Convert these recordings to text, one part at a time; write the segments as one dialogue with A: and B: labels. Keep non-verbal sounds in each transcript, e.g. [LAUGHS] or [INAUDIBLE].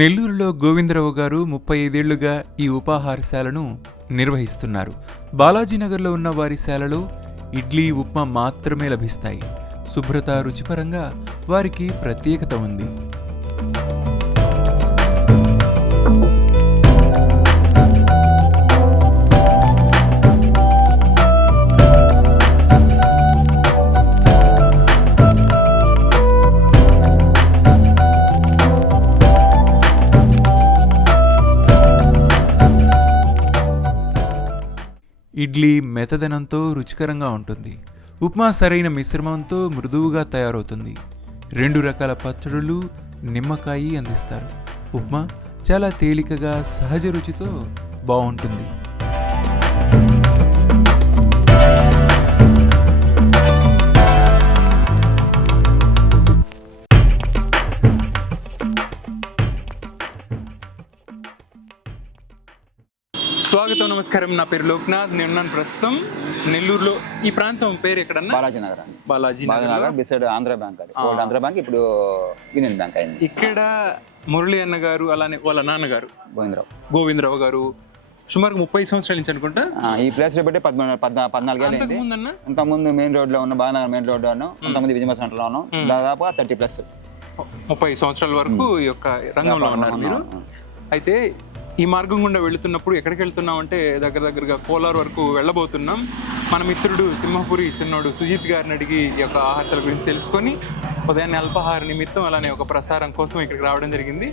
A: నెల్లూరులో గోవిందరావు గారు ముప్పై ఐదేళ్ళుగా ఈ ఉపాహారశాలను నిర్వహిస్తున్నారు. బాలాజీనగర్లో ఉన్న వారి శాలలో ఇడ్లీ ఉప్మా మాత్రమే లభిస్తాయి. శుభ్రత రుచిపరంగా వారికి ప్రత్యేకత ఉంది. ఇడ్లీ మెతదనంతో రుచికరంగా ఉంటుంది. ఉప్మా సరైన మిశ్రమంతో మృదువుగా తయారవుతుంది. రెండు రకాల పచ్చడులు నిమ్మకాయి అందిస్తారు. ఉప్మా చాలా తేలికగా సహజ రుచితో బాగుంటుంది. నమస్కారం. నా పేరు లోక్నాథ్. నేను ఉన్నాను ప్రస్తుతం నెల్లూరులో. ఈ ప్రాంతం పేరు ఎక్కడన్నా?
B: బాలాజీ నగర్
A: బాలాజీ నగర్
B: బిసైడ్ ఆంధ్ర బ్యాంక్ అది. ఆంధ్ర బ్యాంక్ ఇప్పుడు యూనియన్ బ్యాంక్ అయింది.
A: ఇక్కడ మురళి అన్న గారు అలానే వాళ్ళ నాన్నగారు.
B: గోవిందరావు.
A: గోవిందరావు గారు. సుమారు ముప్పై సంవత్సరాల నుంచి అనుకుంటా?
B: ఈ ప్లేస్లో పెట్టి పద్నాలుగు ఇంత ముందు మెయిన్ రోడ్లో ఉన్న బాలనగర్ మెయిన్ రోడ్ లోను ఇంతకుముందు విజయమ సెంటర్ లోను దాదాపుగా థర్టీ ప్లస్.
A: ముప్పై సంవత్సరాల వరకు ఈ యొక్క రంగంలో ఉన్నారు మీరు. అయితే ఈ మార్గం గుండా వెళుతున్నప్పుడు ఎక్కడికి వెళ్తున్నాం అంటే దగ్గర దగ్గరగా కోలార్ వరకు వెళ్ళబోతున్నాం. మన మిత్రుడు సింహపురి సిన్నోడు సుజిత్ గారిని అడిగి ఈ యొక్క ఆహారాల గురించి తెలుసుకొని ఉదయాన్నే అల్పాహార నిమిత్తం అలానే ఒక ప్రసారం కోసం ఇక్కడికి రావడం జరిగింది.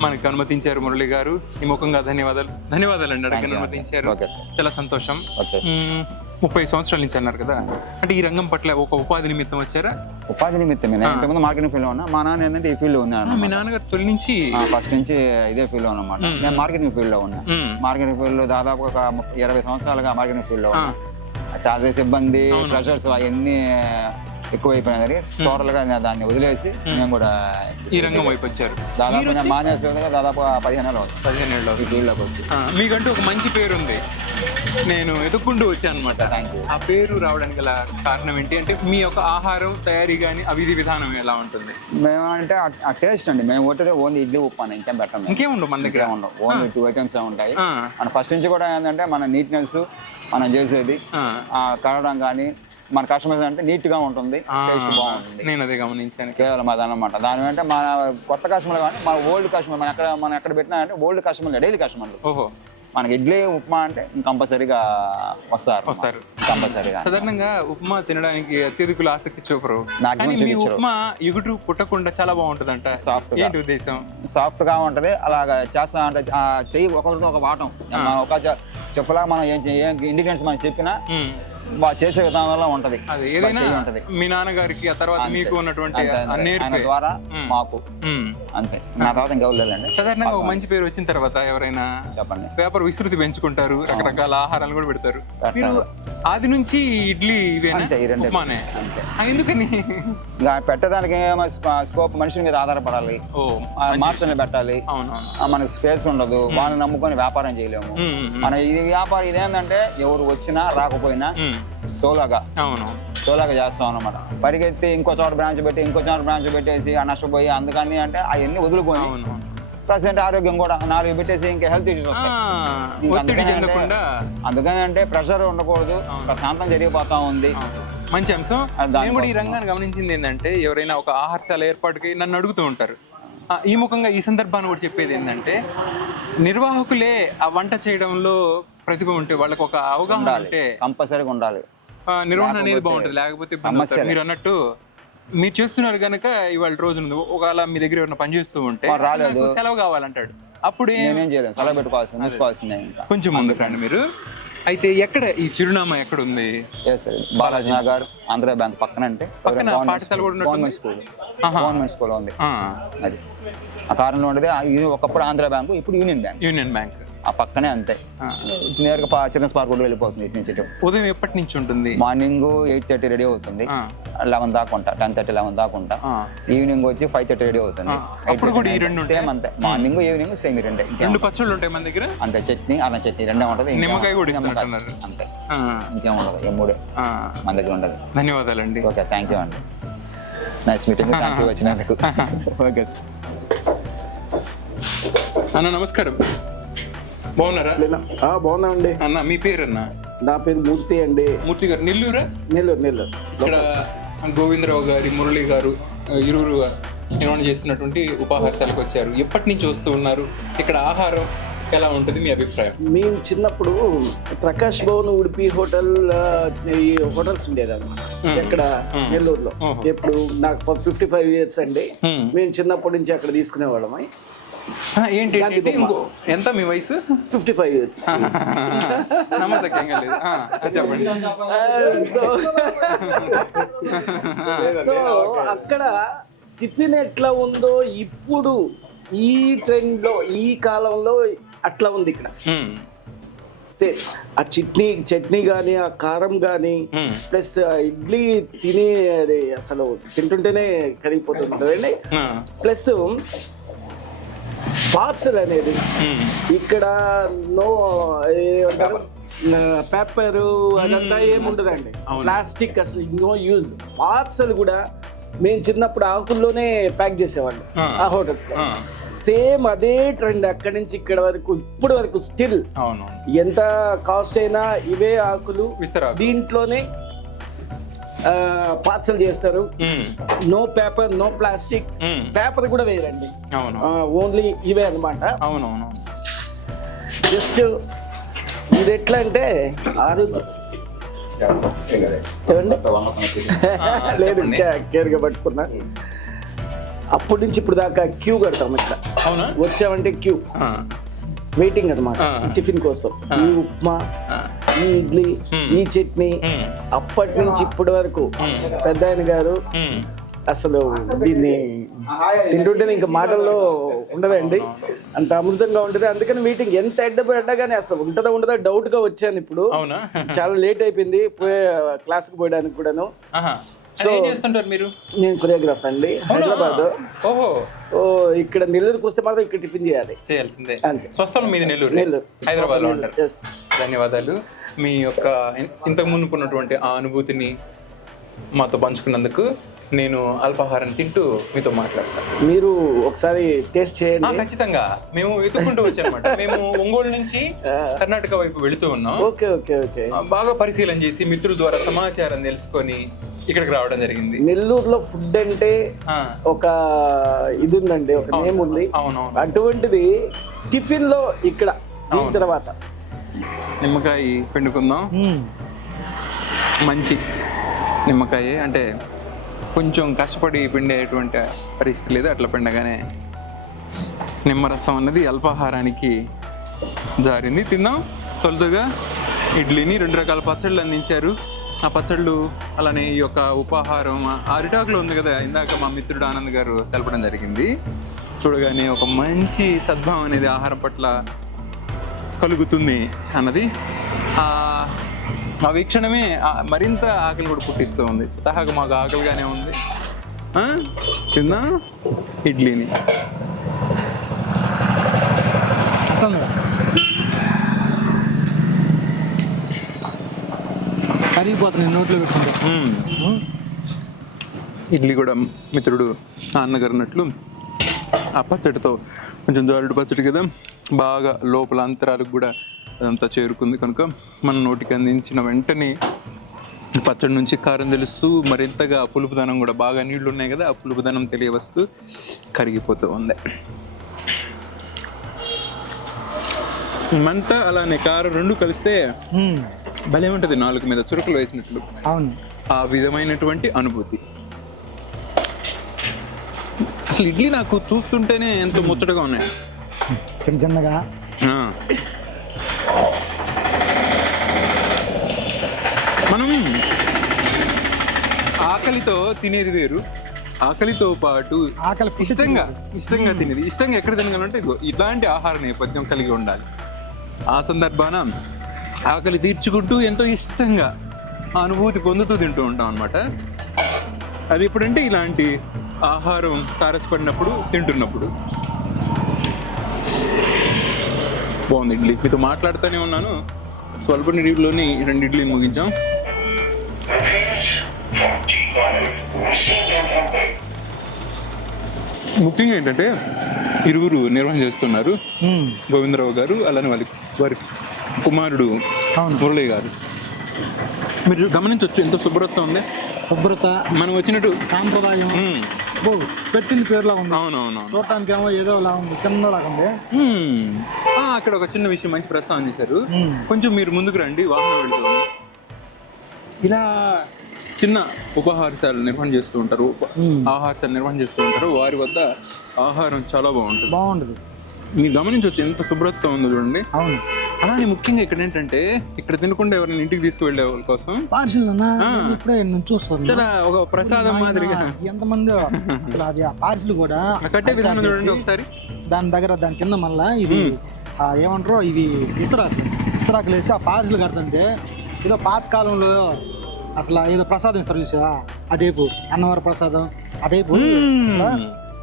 A: మనకు అనుమతించారు మురళి గారు. ఈ ముఖంగా ధన్యవాదాలు. ధన్యవాదాలు అండి అడగ అనుమతించారు. చాలా సంతోషం. ముప్పై సంవత్సరాల నుంచి అన్నారు కదా. అంటే ఈ రంగం పట్ల ఒక ఉపాధి నిమిత్తం వచ్చారా?
B: ఉపాధి నిమిత్తం ఇంతకుముందు మార్కెటింగ్ ఫీల్డ్లో ఉన్నా. మా నాన్న ఏంటంటే ఈ ఫీల్డ్ ఉన్నాను
A: మీ నాన్నగారు తొలి నుంచి
B: ఫస్ట్ నుంచి ఇదే ఫీల్డ్లో ఉన్నమాట. నేను మార్కెటింగ్ ఫీల్డ్లో ఉన్నా.
A: మ్మ్.
B: మార్కెటింగ్ ఫీల్డ్లో దాదాపు ఒక ఇరవై సంవత్సరాలుగా మార్కెటింగ్ ఫీల్డ్లో ఉన్నా. శాలరీ సిబ్బంది ప్రెషర్స్ అవన్నీ ఎక్కువైపోయినాయి. టోటల్గా నేను దాన్ని వదిలేసి నేను కూడా
A: ఈ రంగం వైపు వచ్చారు.
B: దాదాపు మానేసి దాదాపు పదిహేను ఏళ్ళు
A: పదిహేను ఏళ్ళు
B: ఈ ఫీల్డ్లోకి వచ్చి.
A: ఆ, మీకంటూ ఒక మంచి పేరు ఉంది నేను ఎదుక్కుంటూ వచ్చాను అనమాట ఆ పేరు రావడానికి గల కారణం ఏంటి అంటే మీ యొక్క ఆహారం తయారీ కానీ అవిధి విధానం ఎలా ఉంటుంది?
B: మేము అంటే ఆ- టేస్ట్ అండి. మేము ఒకటే ఓన్లీ ఇడ్లీ ఉప్మా అని ఇంకేం పెట్టం మేము.
A: ఇంకేముండవు మన దగ్గర?
B: ఇంకేం ఉండవు. ఓన్లీ టూ ఐటమ్స్ ఉంటాయి. మన ఫస్ట్ నుంచి కూడా ఏంటంటే మన నీట్నెస్ మనం చేసేది కడగడం కానీ మన కస్టమర్స్ అంటే నీట్గా ఉంటుంది. టేస్ట్ బాగుంటుంది.
A: నేను అదే గమనించాను.
B: కేవలం అదనమాట దాని అంటే మన కొత్త కస్టమర్ కానీ మన ఓల్డ్ కస్టమర్ మన ఎక్కడ మనం ఎక్కడ పెట్టినా అంటే ఓల్డ్ కస్టమర్ డైలీ కస్టమర్లు
A: ఓహో.
B: మనకి ఇడ్లీ ఉప్మా అంటే కంపల్సరీగా వస్తారు.
A: వస్తారు.
B: కంపల్సరీగా.
A: సాధారణంగా ఉప్మా తినడానికి అత్యధికులు ఆసక్తి చూపరు. ఉప్మా ఎగుటు పుట్టకుండా చాలా బాగుంటుందంట.
B: Soft గా.
A: ఏంటి ఉద్దేశం?
B: సాఫ్ట్గా ఉంటది. అలాగా చేస్తా అంటే చెయ్యి ఒకరితో ఒక వాటం ఒక చెప్పులా మనం ఏం ఇండిగ్రెంట్స్ మనం చెప్పినా చేసే విధానంలో ఉంటది.
A: అది ఏదైనా మీ నాన్నగారికి ఆ తర్వాత మీకు ఉన్నటువంటి నేర్పే.
B: ద్వారా. మాకు. అంతే. నా తర్వాత ఇంకెవరు లేదండి
A: సాధారణంగా మంచి పేరు వచ్చిన తర్వాత ఎవరైనా
B: చెప్పండి.
A: పేపర్ విస్తృతి పెంచుకుంటారు రకరకాల ఆహారాలు కూడా పెడతారు. ఆది నుంచి ఇడ్లీ ఇవేనా?
B: అంతే ఈ రెండే
A: ఉప్మానే?
B: అంతే.
A: ఆ, ఎందుకని?
B: ఇంకా పెట్టడానికి స్కోప్ మనుషుల మీద ఆధారపడాలి.
A: ఓ
B: మార్చని పెట్టాలి.
A: అవునవును.
B: మనకి స్పేస్ ఉండదు. వాళ్ళని నమ్ముకొని వ్యాపారం చేయలేము. మన ఇది వ్యాపారం ఇదేంటంటే ఎవరు వచ్చినా రాకపోయినా. సోలోగా.
A: అవును.
B: సోలోగా చేస్తాం అనమాట పరిగెత్తి ఇంకో చోట బ్రాంచ్ పెట్టి ఇంకో చోట బ్రాంచ్ పెట్టేసి ఆ నష్టపోయి అందుకని అంటే అవన్నీ వదులుకొని
A: అవును.
B: ప్రజెంట్ ఆరోగ్యం కూడా నాలుగు పెట్టేసి ఇంకా హెల్త్ ఇష్యూస్ వస్తాయి. అందుకనే అంటే ప్రెషర్ ఉండకూడదు ప్రశాంతం జరిగిపోతా ఉంది.
A: మంచి అంశం. నేను కూడా ఈ. రంగాన్ని గమనించింది ఏంటంటే ఎవరైనా ఒక ఆహారశాల ఏర్పాటుకి నన్ను అడుగుతూ ఉంటారు. ఈ ముఖంగా ఈ సందర్భాన్ని కూడా చెప్పేది ఏంటంటే నిర్వాహకులే ఆ వంట చేయడంలో ప్రతిభ ఉంటే వాళ్ళకి ఒక అవగాహన
B: ఉండాలి.
A: ఉంటే
B: కంపల్సరీగా ఉండాలి.
A: ఆ, నిర్వహణ అనేది బాగుంటుంది లేకపోతే. మీరు అన్నట్టు మీరు చేస్తున్నారు కనుక ఇవాళ రోజు ఒకవేళ మీ దగ్గర ఎవరైనా పని చేస్తూ ఉంటే
B: రాలేదు.
A: సెలవు కావాలంటాడు. అప్పుడు
B: నేనేం సెలవు పెట్టుకోవాల్సింది
A: కొంచెం ముందుకు రండి మీరు. అయితే ఎక్కడ ఈ చిరునామా ఎక్కడ ఉంది?
B: బాలాజీ నగర్ ఆంధ్ర బ్యాంక్ పక్కన అంటే
A: పక్కన పాఠశాల కూడా.
B: Government school. గవర్నమెంట్ స్కూల్ ఉంది.
A: ఆ,
B: అది. ఆ కారణంలో ఉండేది ఇది ఒకప్పుడు ఆంధ్ర బ్యాంకు ఇప్పుడు యూనియన్ బ్యాంక్.
A: Union bank.
B: ఆ పక్కనే అంతే. నేరుగా పా- చిల్డ్రన్స్ పార్క్ కూడా వెళ్ళిపోతుంది ఇటు నుంచి
A: ఉదయం ఎప్పటి నుంచి ఉంటుంది?
B: మార్నింగ్ ఎయిట్ థర్టీ రెడీ అవుతుంది. లెవెన్ దాకా ఉంటా టెన్ థర్టీ లెవెన్ దాకా ఉంటా.
A: ఆ.
B: ఈవినింగ్ వచ్చి ఫైవ్ థర్టీ రెడీ అవుతుంది.
A: అప్పుడు కూడా ఈ రెండు
B: సేమ్ అంతే. మార్నింగ్ ఈవినింగ్ సేమ్ రెండే.
A: రెండు పచ్చళ్ళు ఉంటాయి మన దగ్గర?
B: అంతే చట్నీ అన్న చట్నీ రెండే ఉంటుంది
A: నిమ్మకాయ కూడా
B: అంతే. ఇంకేం ఉండదు ఈ మూడే. మన దగ్గర ఉండదు.
A: ధన్యవాదాలండి.
B: ఓకే థ్యాంక్ యూ అండి. నైస్ మీటింగ్ థ్యాంక్ యూ వచ్చినందుకు. [LAUGHS] ఓకే.
A: అన్న నమస్కారం. బాగున్నారా?
C: బాగున్నామండి.
A: అన్న మీ పేరన్న?
C: నా పేరు మూర్తి అండి.
A: మూర్తి గారు నెల్లూరా?
C: నెల్లూరు నెల్లూరు.
A: ఇక్కడ గోవిందరావు గారి మురళి గారు ఇరువురు నిర్వహణ చేస్తున్నటువంటి ఉపాహారశాలకు వచ్చారు. ఎప్పటి నుంచి వస్తూ ఉన్నారు? ఇక్కడ ఆహారం ఎలా ఉంటుంది? మీ అభిప్రాయం.
C: మేము చిన్నప్పుడు ప్రకాష్ భవన్ ఉడిపి హోటల్ ఈ హోటల్స్ ఉండేదన్నమాట ఇక్కడ నెల్లూరులో.
A: ఓహో.
C: ఎప్పుడు నాకు ఫిఫ్టీ ఫైవ్ ఇయర్స్ అండి. మేము. చిన్నప్పటి నుంచి అక్కడ తీసుకునేవాళ్ళం
A: ఆ, ఏంటి ఎంత మీ వయసు?
C: Fifty five years. [LAUGHS]
A: నమ్మసక్యంగా లేదు. చెప్పండి.
C: సో [LAUGHS] సో అక్కడ టిఫిన్ ఎట్లా ఉందో ఇప్పుడు ఈ ట్రెండ్లో ఈ కాలంలో అట్లా ఉంది ఇక్కడ. సేమ్ ఆ చట్నీ చట్నీ కానీ ఆ కారం కానీ. ప్లస్ ఇడ్లీ తిని అది అసలు తింటుంటేనే కరిగిపోతుంటుందండి
A: ఆ,
C: ప్లస్ పార్సల్ అనేది. ఇక్కడ నో పేపర్ అదంతా ఏముండదండి. ప్లాస్టిక్ అసలు నో యూజ్. పార్సల్ కూడా మేము చిన్నప్పుడు ఆకుల్లోనే ప్యాక్ చేసేవాళ్ళు
A: ఆ. హోటల్స్లో
C: సేమ్ అదే ట్రెండ్ అక్కడి నుంచి ఇక్కడ వరకు ఇప్పుడు వరకు స్టిల్ ఎంత కాస్ట్ అయినా ఇవే ఆకులు దీంట్లోనే పార్సల్ చేస్తారు. No paper no plastic. Paper కూడా వేయరండి
A: అవును.
C: ఓన్లీ ఇవే అన్నమాట.
A: అవునవును.
C: జస్ట్ ఇది ఎట్లా అంటే ఆరోగ్యం [LAUGHS] లేదు కేర్గా పట్టుకున్నా. అప్పటి నుంచి ఇప్పుడు దాకా క్యూ కడతాం ఇట్లా.
A: అవునా?
C: వచ్చామంటే క్యూ. వెయిటింగ్ అనమాట. టిఫిన్ కోసం. ఈ ఉప్మా ఈ ఇడ్లీ. ఈ చట్నీ అప్పటి నుంచి ఇప్పటి వరకు పెద్ద ఆయన గారు అసలు దీన్ని తింటుంటేనే ఇంకా మాటల్లో ఉండదండి. అంత అమృతంగా ఉంటుంది. అందుకని మీటింగ్ ఎంత ఎడ్డ కానీ అసలు ఉంటుందా ఉండదా డౌట్గా వచ్చాను ఇప్పుడు. చాలా లేట్ అయిపోయింది. పోయే క్లాస్కి పోయడానికి కూడాను
A: చేస్తుంటారు మీరు?
C: నేను కొరియోగ్రాఫ్ అండి హైదరాబాద్.
A: ఓహో.
C: ఓ ఇక్కడ నెల్లూరుకి వస్తే మాత్రం ఇక్కడ టిఫిన్ చేయాలి.
A: చేయాల్సిందే.
C: అంతే.
A: స్వస్థలం మీది నెల్లూరు.
C: నెల్లూరు.
A: హైదరాబాద్లో ఉంటారు. ధన్యవాదాలు. మీ యొక్క ఇంతకు ముందుకున్నటువంటి ఆ అనుభూతిని మాతో పంచుకున్నందుకు నేను అల్పాహారం తింటూ మీతో మాట్లాడతాను
C: మీరు ఒకసారి టేస్ట్ చేయండి.
A: ఖచ్చితంగా. మేము వెతుక్కుంటూ వచ్చామన్నమాట. [LAUGHS] మేము ఒంగోలు నుంచి కర్ణాటక వైపు వెళుతూ ఉన్నాం.
C: Okay okay okay.
A: బాగా పరిశీలన చేసి మిత్రుల ద్వారా సమాచారం తెలుసుకొని ఇక్కడికి రావడం జరిగింది.
C: నెల్లూరులో ఫుడ్ అంటే
A: ఆ,
C: ఒక ఇది ఉందండి ఒక నేమ్ ఉంది. అటువంటిది టిఫిన్లో ఇక్కడ దీని తర్వాత.
A: నిమ్మకాయ పిండుకుందాం. మంచి నిమ్మకాయ అంటే కొంచెం కష్టపడి పిండేటువంటి పరిస్థితి లేదు అట్లా పిండగానే నిమ్మరసం అన్నది అల్పాహారానికి జారింది. తిందాం. తొలుతగా ఇడ్లీని రెండు రకాల పచ్చళ్ళు అందించారు. ఆ పచ్చళ్ళు అలానే ఈ యొక్క ఉపాహారం అరిటాకులో ఉంది కదా ఇందాక మా మిత్రుడు ఆనంద్ గారు తెలపడం జరిగింది. చూడగానే ఒక మంచి సద్భావం అనేది ఆహారం పట్ల కలుగుతుంది అన్నది. ఆ వీక్షణమే ఆ మరింత ఆకలి కూడా పుట్టిస్తూ ఉంది. స్వతహాగా మాకు ఆకలిగానే ఉంది. తిందా. ఇడ్లీని.
D: కరిగిపోతుంది నోట్లో పెట్టుకుంటే.
A: ఇడ్లీ కూడా మిత్రుడు నాన్నగారు అన్నట్లు ఆ పచ్చడితో కొంచెం జారుడు పచ్చడి కదా బాగా లోపల అంతరాలకు కూడా అదంతా చేరుకుంది కనుక మన నోటికి అందించిన వెంటనే పచ్చడి నుంచి కారం తెలుస్తూ మరింతగా పులుపుదనం కూడా బాగా నీళ్ళు ఉన్నాయి కదా ఆ పులుపుదనం తెలియవస్తూ కరిగిపోతూ ఉంది. మంట అలానే కారం రెండు కలిస్తే భలే ఉంటుంది నాలుగు మీద చురుకులు వేసినట్లు.
D: అవును.
A: ఆ విధమైనటువంటి అనుభూతి. అసలు ఇడ్లీ నాకు చూస్తుంటేనే ఎంతో ముచ్చటగా ఉన్నాయి.
D: చిన్న చిన్నగా.
A: మనం ఆకలితో తినేది వేరు. ఆకలితో పాటు
D: ఆకలి
A: ఇష్టంగా ఇష్టంగా తినేది. ఇష్టంగా ఎక్కడ తినగలంటే ఇదిగో ఇట్లాంటి ఆహార నేపథ్యం కలిగి ఉండాలి. ఆ సందర్భాన ఆకలి తీర్చుకుంటూ ఎంతో ఇష్టంగా అనుభూతి పొందుతూ తింటూ ఉంటాం అనమాట అది ఎప్పుడంటే ఇలాంటి ఆహారం తారసపడినప్పుడు తింటున్నప్పుడు. బాగుంది ఇడ్లీ. మీతో మాట్లాడుతూనే ఉన్నాను. స్వల్ప నిడిలోని రెండు ఇడ్లీ ముగించాం. ముఖ్యంగా ఏంటంటే ఇరువురు నిర్వహణ చేస్తున్నారు. గోవిందరావు గారు అలానే వారి వారి కుమారుడు
D: అవును.
A: మురళి గారు. మీరు గమనించవచ్చు ఎంత శుభ్రత ఉంది.
D: శుభ్రత
A: మనం వచ్చినట్టు
D: సాంప్రదాయం. పెట్టింది పేరులా ఉంది.
A: అవునవునవును.
D: చూడటానికి ఏమో ఏదో లా ఉంది చిన్నలాగా ఉంది.
A: అక్కడ ఒక చిన్న విషయం మంచి ప్రస్తావన చేశారు. కొంచెం మీరు ముందుకు రండి వాహనం వెళ్తుంది. ఇలా చిన్న ఉపాహారశాలలు నిర్వహణ చేస్తూ ఉంటారు. ఆహారశాల నిర్వహణ చేస్తూ ఉంటారు. వారి వద్ద ఆహారం చాలా బాగుంటుంది.
D: బాగుండదు
A: మీరు గమనించవచ్చు ఎంత శుభ్రత ఉందో చూడండి.
D: అవును.
A: అలానే ముఖ్యంగా ఇక్కడ ఏంటంటే ఇక్కడ తినకుండా ఎవరైనా ఇంటికి తీసుకువెళ్ళే వాళ్ళ కోసం
D: పార్సిల్ ఇప్పుడే నుంచి చూస్తాను
A: ఒక ప్రసాదం మాదిరిగా.
D: ఎంతమంది అసలు అది ఆ పార్సిల్ కూడా
A: కట్టే విధానం చూడండి ఒకసారి.
D: దాని దగ్గర దాని కింద మళ్ళా ఇది ఏమంటారు ఇవి ఇస్తరాకులు ఇస్తరాకులు వేసి ఆ పార్సిల్ కడుతుంటే ఏదో పాత కాలంలో అసలు ఏదో ప్రసాదం ఇస్తారు చూసావా? ఆ టైపు అన్నవర ప్రసాదం ఆ టైపు. అసలు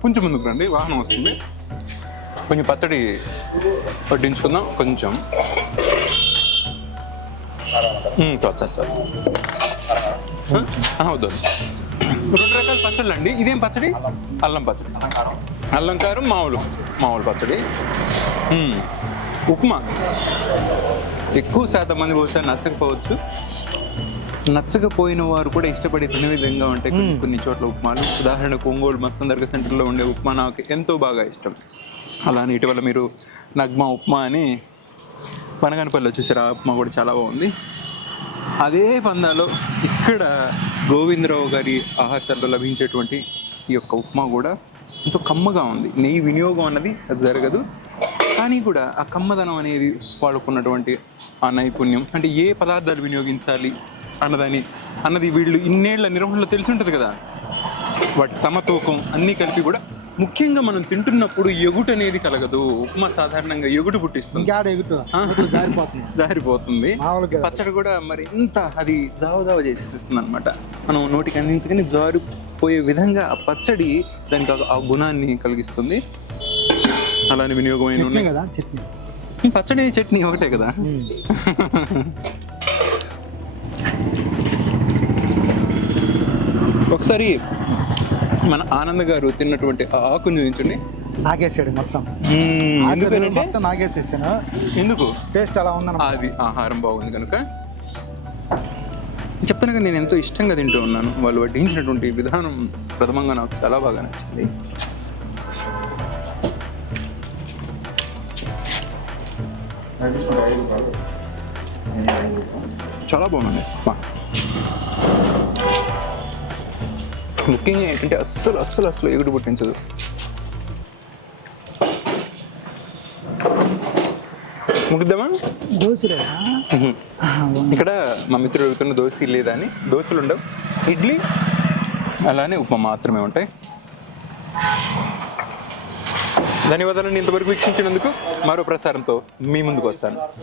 A: కొంచెం ముందుకు రండి వాహనం వస్తుంది. కొంచెం పచ్చడి వడ్డించుకుందాం కొంచెం. వద్దు రెండు రకాల పచ్చళ్ళు అండి. ఇదేం పచ్చడి? అల్లం పచ్చడి. అల్లం కారం మామూలు మామూలు పచ్చడి. ఉప్మా. ఎక్కువ శాతం మంది బహుశా నచ్చకపోవచ్చు. నచ్చకపోయిన వారు కూడా ఇష్టపడి తినే విధంగా ఉంటాయి కొన్ని చోట్ల ఉప్మాలు. ఉదాహరణకు ఒంగోలు మత్స్యం దర్గా సెంటర్లో ఉండే ఉప్మా నాకు ఎంతో బాగా ఇష్టం. అలానే ఇటీవల మీరు నగ్మా ఉప్మా అని పనగనపల్లి వచ్చేసారు ఆ ఉప్మా కూడా చాలా బాగుంది. అదే పందాలో ఇక్కడ గోవిందరావు గారి ఆహారాల్లో లభించేటువంటి ఈ యొక్క ఉప్మా కూడా ఎంతో కమ్మగా ఉంది. నెయ్యి వినియోగం అన్నది అది జరగదు. కానీ కూడా ఆ కమ్మదనం అనేది వాడుకున్నటువంటి ఆ నైపుణ్యం అంటే ఏ పదార్థాలు వినియోగించాలి అన్నదాని అన్నది వీళ్ళు ఇన్నేళ్ళ నిర్వహణలో తెలిసి ఉంటుంది కదా. వాటి సమతూకం అన్నీ కలిపి కూడా ముఖ్యంగా మనం తింటున్నప్పుడు ఎగుటు అనేది కలగదు. ఉప్మా సాధారణంగా ఎగుటు పుట్టిస్తుంది.
D: ఎగుటు. జారిపోతుంది.
A: పచ్చడి కూడా మరి ఇంత అది జావ జావ చేసేస్తుంది అనమాట మనం నోటికి అందించగానే జారిపోయే విధంగా ఆ పచ్చడి దానికి ఆ- గుణాన్ని కలిగిస్తుంది. అలానే వినియోగమైన
D: కదా? చట్నీ.
A: పచ్చడి చట్నీ ఒకటే కదా. ఒకసారి మన ఆనంద్ గారు తిన్నటువంటి ఆ ఆకుని చూపించండి
D: నాగేసాడు మొత్తం.
A: ఎందుకంటే
D: మొత్తం నాగేసేసాను
A: ఎందుకు?
D: టేస్ట్ అలా ఉందన్న
A: అది ఆహారం బాగుంది కనుక. చెప్తాను నేను ఎంతో ఇష్టంగా తింటూ ఉన్నాను. వాళ్ళు వడ్డించినటువంటి విధానం ప్రథమంగా నాకు చాలా బాగా నచ్చింది. చాలా బాగుంది ముఖ్యంగా ఏంటంటే అస్సలు అస్సలు అసలు ఎగుడు పుట్టించదు. ముగిద్దామా?
D: దోశలేదా
A: ఇక్కడ మా మిత్రుడు అడుగుతున్న దోశ లేదా అని దోశలు ఉండవు. ఇడ్లీ అలానే ఉప్మా మాత్రమే ఉంటాయి. ధన్యవాదాలు ఇంతవరకు వీక్షించినందుకు. మరో ప్రసారంతో మీ ముందుకు వస్తాను.